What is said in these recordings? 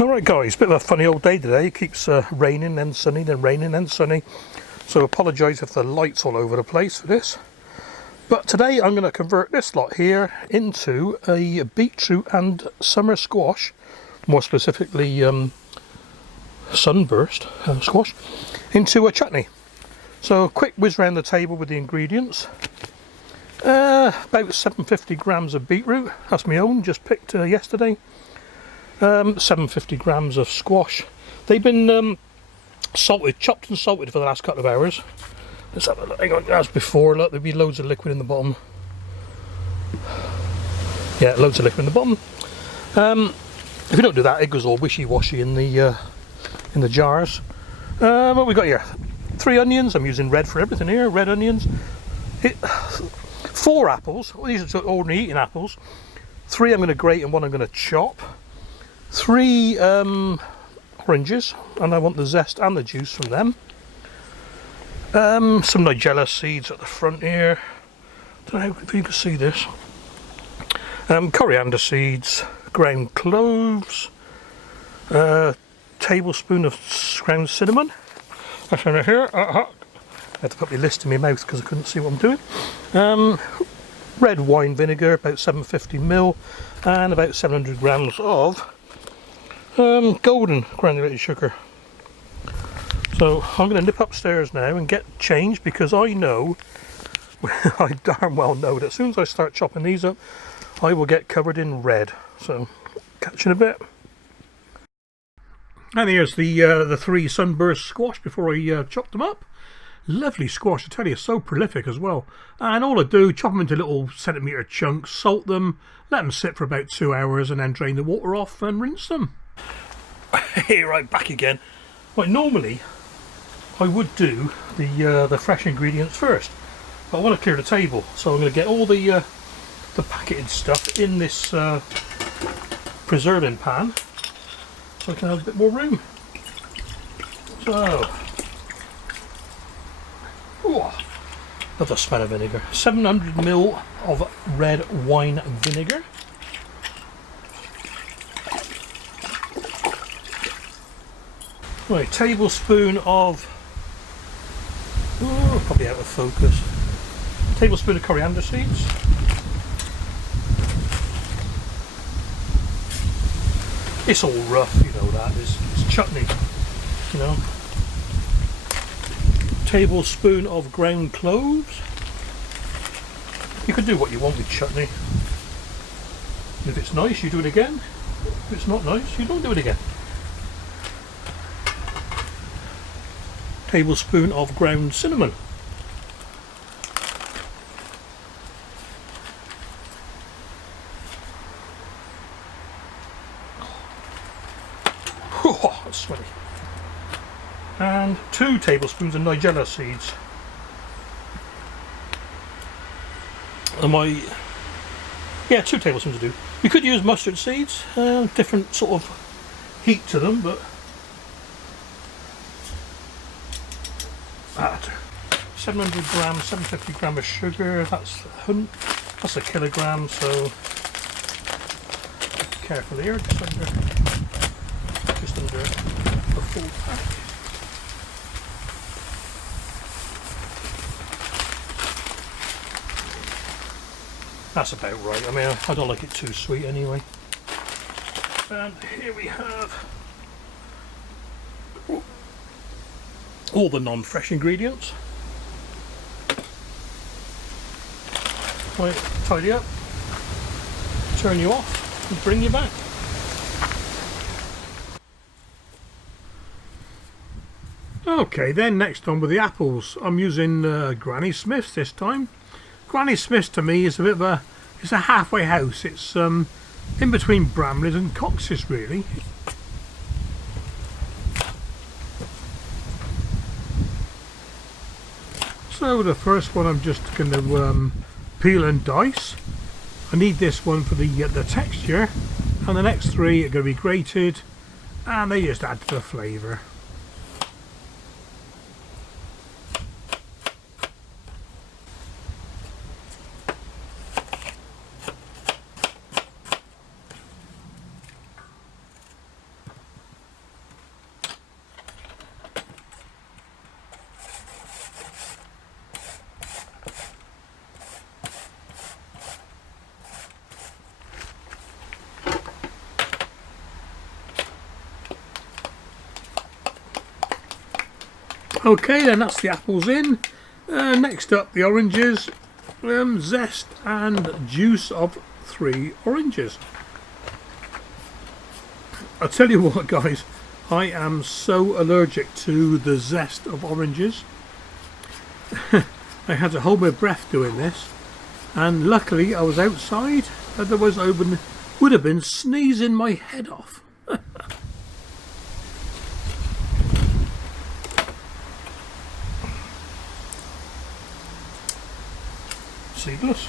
Alright guys, bit of a funny old day today. It keeps raining then sunny, then raining then sunny. So apologise if the light's all over the place for this. But today I'm going to convert this lot here into a beetroot and summer squash, more specifically sunburst squash, into a chutney. So a quick whiz round the table with the ingredients. About 750 grams of beetroot, that's my own, just picked yesterday. 750 grams of squash. They've been salted, chopped and salted for the last couple of hours. Let's have a look. Hang on, as before, look, there'll be loads of liquid in the bottom. Yeah, loads of liquid in the bottom. If you don't do that, it goes all wishy-washy in the jars. What we got here? 3 onions. I'm using red for everything here. Red onions. 4 apples. Well, these are ordinary eating apples. 3 I'm going to grate and 1 I'm going to chop. 3 oranges, and I want the zest and the juice from them. Some Nigella seeds at the front here. Don't know if you can see this. Coriander seeds, ground cloves, tablespoon of ground cinnamon. I found it here. I had to put my list in my mouth because I couldn't see what I'm doing. Red wine vinegar, about 750 ml, and about 700 grams of golden granulated sugar. So I'm going to nip upstairs now and get changed, because I know, I darn well know that as soon as I start chopping these up, I will get covered in red. So catch you in a bit. And here's the 3 sunburst squash before I chop them up. Lovely squash, I tell you, so prolific as well. And all I do, chop them into little centimetre chunks, salt them, let them sit for about 2 hours, and then drain the water off and rinse them. Hey, right, back again. Right, normally I would do the fresh ingredients first, but I want to clear the table, so I'm going to get all the packeted stuff in this preserving pan, so I can have a bit more room. So, love the smell of vinegar. 700 ml of red wine vinegar. Right, tablespoon of, probably out of focus, tablespoon of coriander seeds. It's all rough, you know that, it's chutney, you know. Tablespoon of ground cloves. You can do what you want with chutney. If it's nice, you do it again. If it's not nice, you don't do it again. Tablespoon of ground cinnamon. Oh, that's sweaty. And 2 tablespoons of Nigella seeds. And 2 tablespoons will do. You could use mustard seeds, different sort of heat to them, but 700 grams, 750 grams of sugar, that's a kilogram, so careful here, just under the full pack. That's about right. I mean, I don't like it too sweet anyway. And here we have all the non-fresh ingredients. Right, tidy up, turn you off and bring you back. Okay, then next on with the apples. I'm using Granny Smith's this time. Granny Smith's to me is a bit of it's a halfway house. It's in between Bramley's and Cox's really. So the first one I'm just going to peel and dice. I need this one for the texture, and the next 3 are going to be grated, and they just add to the flavour. Okay, then that's the apples in. Next up, the oranges, zest and juice of 3 oranges. I'll tell you what, guys, I am so allergic to the zest of oranges. I had to hold my breath doing this, and luckily I was outside, otherwise I would have been sneezing my head off. Seedless.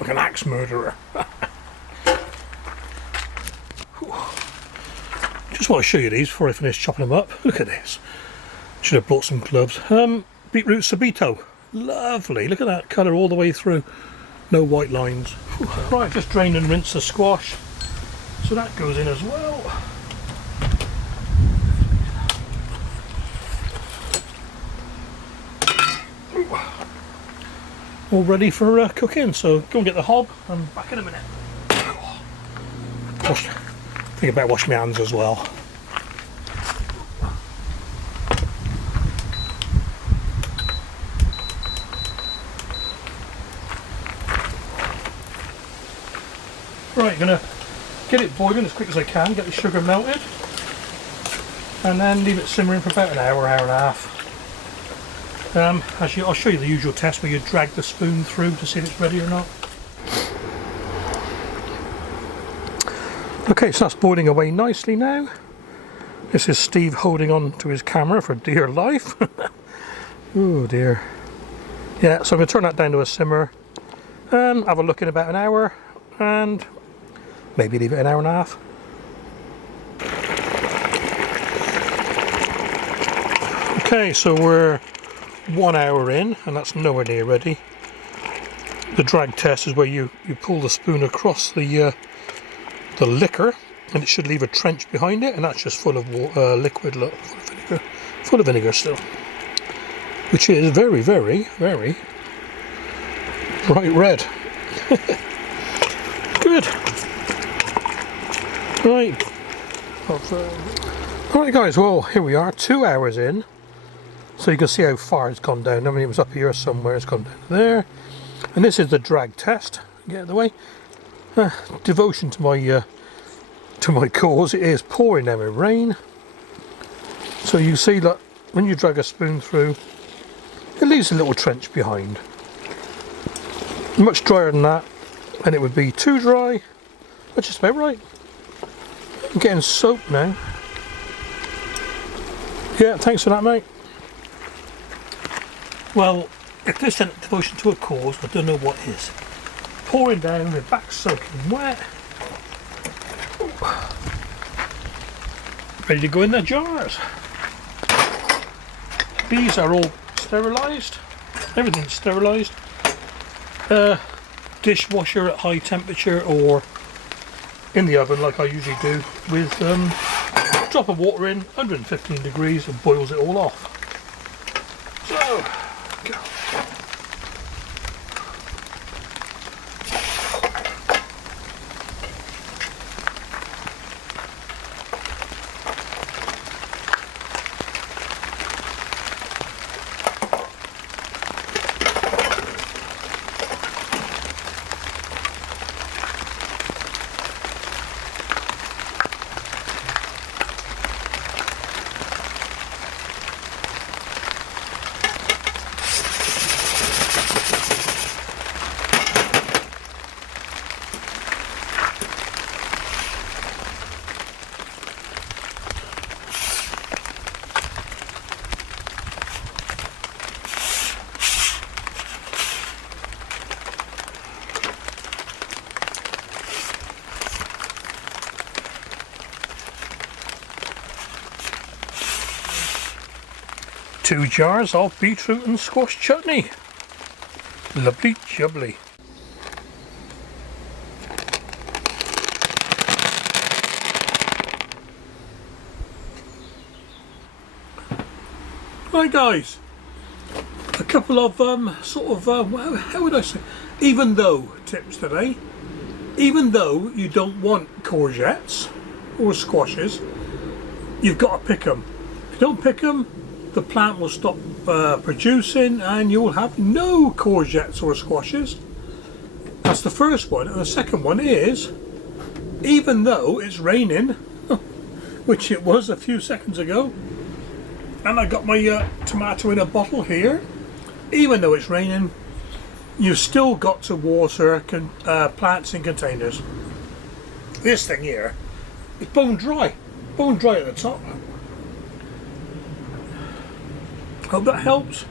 Like an axe murderer. Just want to show you these before I finish chopping them up. Look at this. Should have brought some gloves. Beetroot Subito. Lovely. Look at that colour all the way through. No white lines. Right, just drain and rinse the squash. So that goes in as well. All ready for cooking, so go and get the hob. I'm back in a minute. Think about washing my hands as well. Right, gonna get it boiling as quick as I can, get the sugar melted, and then leave it simmering for about an hour, hour and a half. Actually, I'll show you the usual test where you drag the spoon through to see if it's ready or not. Okay, so that's boiling away nicely now. This is Steve holding on to his camera for dear life. Oh dear. Yeah, so I'm going to turn that down to a simmer and have a look in about an hour and maybe leave it an hour and a half. Okay, so we're 1 hour in and that's nowhere near ready. The drag test is where you pull the spoon across the liquor and it should leave a trench behind it, and that's just full of liquid, look, full of vinegar still, which is very, very, very bright red. Good. Right. Alright guys, well here we are, 2 hours in. So you can see how far it's gone down. I mean, it was up here somewhere, it's gone down to there. And this is the drag test. Get out of the way. Devotion to my cause. It is pouring down with rain. So you see that when you drag a spoon through, it leaves a little trench behind. Much drier than that, and it would be too dry, but just about right. I'm getting soaked now. Yeah, thanks for that, mate. Well, if this isn't devotion to a cause, I don't know what is. Pouring down, my back soaking wet. Ready to go in the jars. These are all sterilised. Everything's sterilised. Dishwasher at high temperature or in the oven like I usually do with a drop of water in, 115 degrees, and boils it all off. So, go. 2 jars of beetroot and squash chutney. Lovely jubbly. Right guys, a couple of how would I say, even though tips today. Even though you don't want courgettes or squashes, you've got to pick them. If you don't pick them, the plant will stop producing and you'll have no courgettes or squashes. That's the first one. And the second one is, even though it's raining, which it was a few seconds ago, and I got my tomato in a bottle here, even though it's raining, you've still got to water plants in containers. This thing here is bone dry at the top. Hope that helps.